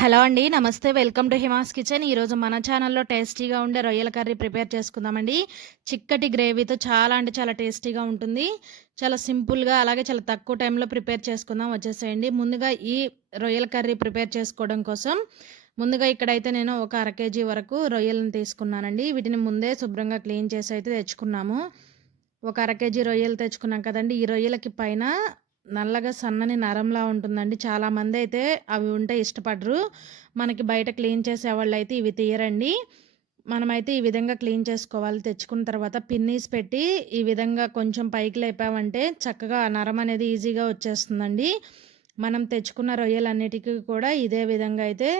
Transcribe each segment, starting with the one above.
Hello అండి నమస్తే. Welcome to Hima's kitchen. ఈరోజు మన ఛానల్లో టేస్టీగా ఉండే రొయ్యల కర్రీ ప్రిపేర్ చేసుకుందామండి. చిక్కటి గ్రేవీతో చాలా అంటే చాలా టేస్టీగా ఉంటుంది. చాలా సింపుల్గా అలాగే చాలా తక్కువ టైంలో ప్రిపేర్ చేసుకుందాం. వచ్చేసేయండి. ముందుగా ఈ రొయ్యల కర్రీ ప్రిపేర్ చేసుకోవడం కోసం ముందుగా ఇక్కడైతే నేను ఒక అర కేజీ వరకు రొయ్యలను తీసుకున్నానండి. వీటిని ముందే శుభ్రంగా క్లీన్ చేసి అయితే తెచ్చుకున్నాము. ఒక అర కేజీ రొయ్యలు తెచ్చుకున్నాం కదండి. ఈ రొయ్యలకి పైన నల్లగా సన్నని నరంలా ఉంటుందండి. చాలామంది అయితే అవి ఉంటే ఇష్టపడరు. మనకి బయట క్లీన్ చేసేవాళ్ళు అయితే ఇవి తీయరండి. మనమైతే ఈ విధంగా క్లీన్ చేసుకోవాలి. తెచ్చుకున్న తర్వాత పిన్నీస్ పెట్టి ఈ విధంగా కొంచెం పైకి లేపామంటే చక్కగా నరం అనేది ఈజీగా వచ్చేస్తుందండి. మనం తెచ్చుకున్న రొయ్యలన్నిటికీ కూడా ఇదే విధంగా అయితే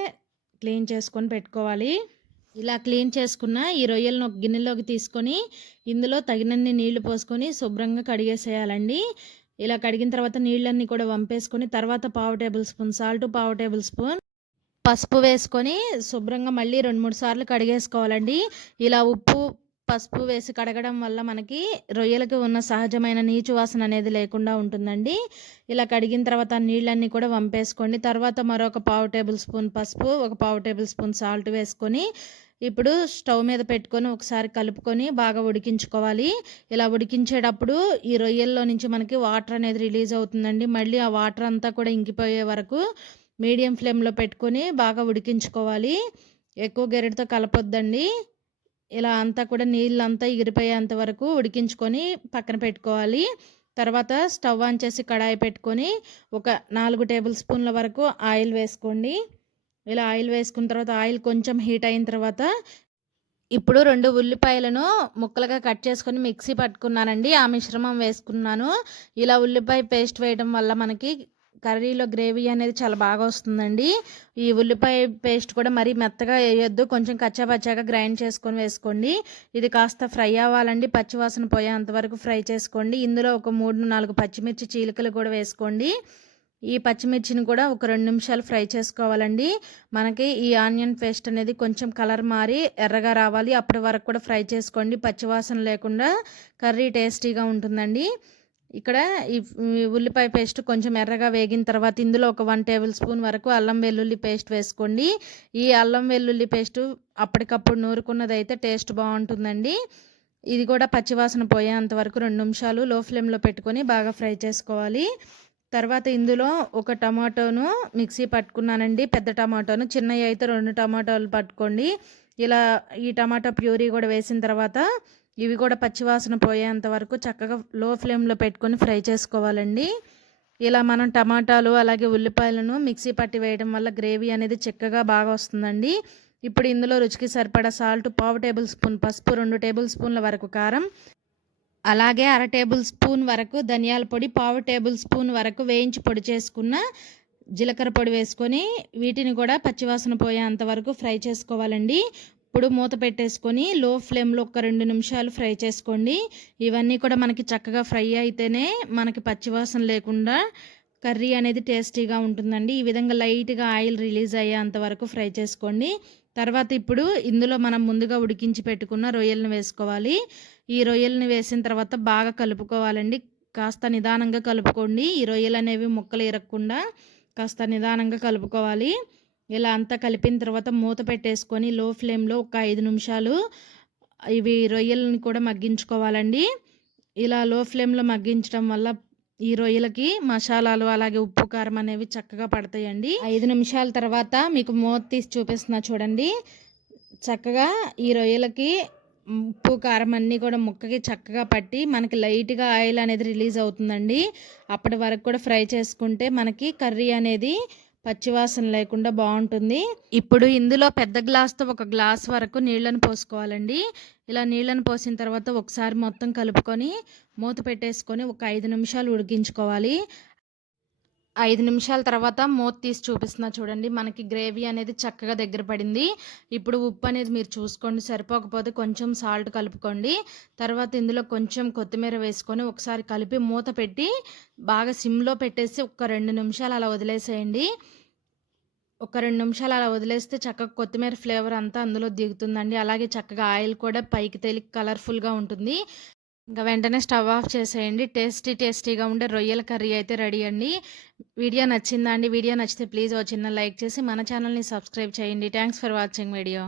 క్లీన్ చేసుకొని పెట్టుకోవాలి. ఇలా క్లీన్ చేసుకున్న ఈ రొయ్యలను ఒక గిన్నెలోకి తీసుకొని ఇందులో తగినన్ని నీళ్ళు పోసుకొని శుభ్రంగా కడిగేసేయాలండి. ఇలా కడిగిన తర్వాత నీళ్ళన్నీ కూడా వంపేసుకొని తర్వాత పావు టేబుల్ స్పూన్ సాల్ట్ పావు టేబుల్ స్పూన్ పసుపు వేసుకొని శుభ్రంగా మళ్ళీ రెండు మూడు సార్లు కడిగేసుకోవాలండి. ఇలా ఉప్పు పసుపు వేసి కడగడం వల్ల మనకి రొయ్యలకి ఉన్న సహజమైన నీచు వాసన అనేది లేకుండా ఉంటుందండి. ఇలా కడిగిన తర్వాత నీళ్ళన్నీ కూడా వంపేసుకోండి. తర్వాత మరొక పావు టేబుల్ స్పూన్ పసుపు ఒక పావు టేబుల్ స్పూన్ సాల్ట్ వేసుకొని ఇప్పుడు స్టవ్ మీద పెట్టుకొని ఒకసారి కలుపుకొని బాగా ఉడికించుకోవాలి. ఇలా ఉడికించేటప్పుడు ఈ రొయ్యల్లో నుంచి మనకి వాటర్ అనేది రిలీజ్ అవుతుందండి. మళ్ళీ ఆ వాటర్ అంతా కూడా ఇంకిపోయే వరకు మీడియం ఫ్లేమ్లో పెట్టుకొని బాగా ఉడికించుకోవాలి. ఎక్కువ గెరటితో కలపొద్దండి. ఇలా అంతా కూడా నీళ్ళంతా ఎగిరిపోయేంత వరకు ఉడికించుకొని పక్కన పెట్టుకోవాలి. తర్వాత స్టవ్ ఆన్ చేసి కడాయి పెట్టుకొని ఒక నాలుగు టేబుల్ స్పూన్ల వరకు ఆయిల్ వేసుకోండి. ఇలా ఆయిల్ వేసుకున్న తర్వాత ఆయిల్ కొంచెం హీట్ అయిన తర్వాత ఇప్పుడు రెండు ఉల్లిపాయలను ముక్కలుగా కట్ చేసుకొని మిక్సీ పట్టుకున్నానండి. ఆ మిశ్రమం వేసుకున్నాను. ఇలా ఉల్లిపాయ పేస్ట్ వేయడం వల్ల మనకి కర్రీలో గ్రేవీ అనేది చాలా బాగా వస్తుందండి. ఈ ఉల్లిపాయ పేస్ట్ కూడా మరీ మెత్తగా వేయొద్దు. కొంచెం కచ్చాపచ్చాగా గ్రైండ్ చేసుకొని వేసుకోండి. ఇది కాస్త ఫ్రై అవ్వాలండి. పచ్చివాసన పోయేంత వరకు ఫ్రై చేసుకోండి. ఇందులో ఒక మూడు నాలుగు పచ్చిమిర్చి చీలికలు కూడా వేసుకోండి. ఈ పచ్చిమిర్చిని కూడా ఒక రెండు నిమిషాలు ఫ్రై చేసుకోవాలండి. మనకి ఈ ఆనియన్ పేస్ట్ అనేది కొంచెం కలర్ మారి ఎర్రగా రావాలి. అప్పటి వరకు కూడా ఫ్రై చేసుకోండి. పచ్చివాసన లేకుండా కర్రీ టేస్టీగా ఉంటుందండి. ఇక్కడ ఈ ఉల్లిపాయ పేస్ట్ కొంచెం ఎర్రగా వేగిన తర్వాత ఇందులో ఒక వన్ టేబుల్ స్పూన్ వరకు అల్లం వెల్లుల్లి పేస్ట్ వేసుకోండి. ఈ అల్లం వెల్లుల్లి పేస్ట్ అప్పటికప్పుడు నూరుకున్నది అయితే టేస్ట్ బాగుంటుందండి. ఇది కూడా పచ్చివాసన పోయేంత వరకు రెండు నిమిషాలు లో ఫ్లేమ్లో పెట్టుకొని బాగా ఫ్రై చేసుకోవాలి. తర్వాత ఇందులో ఒక టమాటోను మిక్సీ పట్టుకున్నానండి. పెద్ద టమాటోను చిన్నవి అయితే రెండు టమాటోలు పట్టుకోండి. ఇలా ఈ టమాటో ప్యూరీ కూడా వేసిన తర్వాత ఇవి కూడా పచ్చివాసన పోయేంత వరకు చక్కగా లో ఫ్లేమ్లో పెట్టుకొని ఫ్రై చేసుకోవాలండి. ఇలా మనం టమాటాలు అలాగే ఉల్లిపాయలను మిక్సీ పట్టి వేయడం వల్ల గ్రేవీ అనేది చిక్కగా బాగా వస్తుందండి. ఇప్పుడు ఇందులో రుచికి సరిపడా సాల్ట్ పావు టేబుల్ స్పూన్ పసుపు రెండు టేబుల్ స్పూన్ల వరకు కారం అలాగే అర టేబుల్ స్పూన్ వరకు ధనియాల పొడి పావు టేబుల్ స్పూన్ వరకు వేయించి పొడి చేసుకున్న జీలకర్ర పొడి వేసుకొని వీటిని కూడా పచ్చివాసన పోయేంత వరకు ఫ్రై చేసుకోవాలండి. ఇప్పుడు మూత పెట్టేసుకొని లో ఫ్లేమ్లో ఒక రెండు నిమిషాలు ఫ్రై చేసుకోండి. ఇవన్నీ కూడా మనకి చక్కగా ఫ్రై అయితేనే మనకి పచ్చివాసన లేకుండా కర్రీ అనేది టేస్టీగా ఉంటుందండి. ఈ విధంగా లైట్గా ఆయిల్ రిలీజ్ అయ్యేంత వరకు ఫ్రై చేసుకోండి. తర్వాత ఇప్పుడు ఇందులో మనం ముందుగా ఉడికించి పెట్టుకున్న రొయ్యలను వేసుకోవాలి. ఈ రొయ్యలను వేసిన తర్వాత బాగా కలుపుకోవాలండి. కాస్త నిదానంగా కలుపుకోండి. ఈ రొయ్యలు అనేవి ముక్కలు ఇరగకుండా కాస్త నిదానంగా కలుపుకోవాలి. ఇలా అంతా కలిపిన తర్వాత మూత పెట్టేసుకొని లో ఫ్లేమ్లో ఒక ఐదు నిమిషాలు ఇవి రొయ్యలను కూడా మగ్గించుకోవాలండి. ఇలా లో ఫ్లేమ్లో మగ్గించడం వల్ల ఈ రొయ్యలకి మసాలాలు అలాగే ఉప్పు కారం అనేవి చక్కగా పడతాయండి. ఐదు నిమిషాల తర్వాత మీకు మూత తీసి చూపిస్తున్నా చూడండి. చక్కగా ఈ రొయ్యలకి ఉప్పు కారం అన్నీ కూడా ముక్కకి చక్కగా పట్టి మనకి లైట్గా ఆయిల్ అనేది రిలీజ్ అవుతుందండి. అప్పటి వరకు కూడా ఫ్రై చేసుకుంటే మనకి కర్రీ అనేది పచ్చివాసన లేకుండా బాగుంటుంది. ఇప్పుడు ఇందులో పెద్ద గ్లాస్తో ఒక గ్లాస్ వరకు నీళ్ళను పోసుకోవాలండి. ఇలా నీళ్ళను పోసిన తర్వాత ఒకసారి మొత్తం కలుపుకొని మూత పెట్టేసుకొని ఒక ఐదు నిమిషాలు ఉడికించుకోవాలి. ఐదు నిమిషాల తర్వాత మూత తీసి చూపిస్తున్నా చూడండి. మనకి గ్రేవీ అనేది చక్కగా దగ్గర పడింది. ఇప్పుడు ఉప్పు అనేది మీరు చూసుకోండి. సరిపోకపోతే కొంచెం సాల్ట్ కలుపుకోండి. తర్వాత ఇందులో కొంచెం కొత్తిమీర వేసుకొని ఒకసారి కలిపి మూత పెట్టి బాగా సిమ్లో పెట్టేసి ఒక రెండు నిమిషాలు అలా వదిలేసేయండి. ఒక రెండు నిమిషాలు అలా వదిలేస్తే చక్కగా కొత్తిమీర ఫ్లేవర్ అంతా అందులో దిగుతుందండి. అలాగే చక్కగా ఆయిల్ కూడా పైకి తేలి కలర్ఫుల్గా ఉంటుంది. ఇంకా వెంటనే స్టవ్ ఆఫ్ చేసేయండి. టేస్టీ టేస్టీగా ఉండే రొయ్యల కర్రీ అయితే రెడీ అండి. వీడియో నచ్చిందా అండి? వీడియో నచ్చితే ప్లీజ్ ఓ చిన్న లైక్ చేసి మన ఛానల్ని సబ్స్క్రైబ్ చేయండి. Thanks for watching video.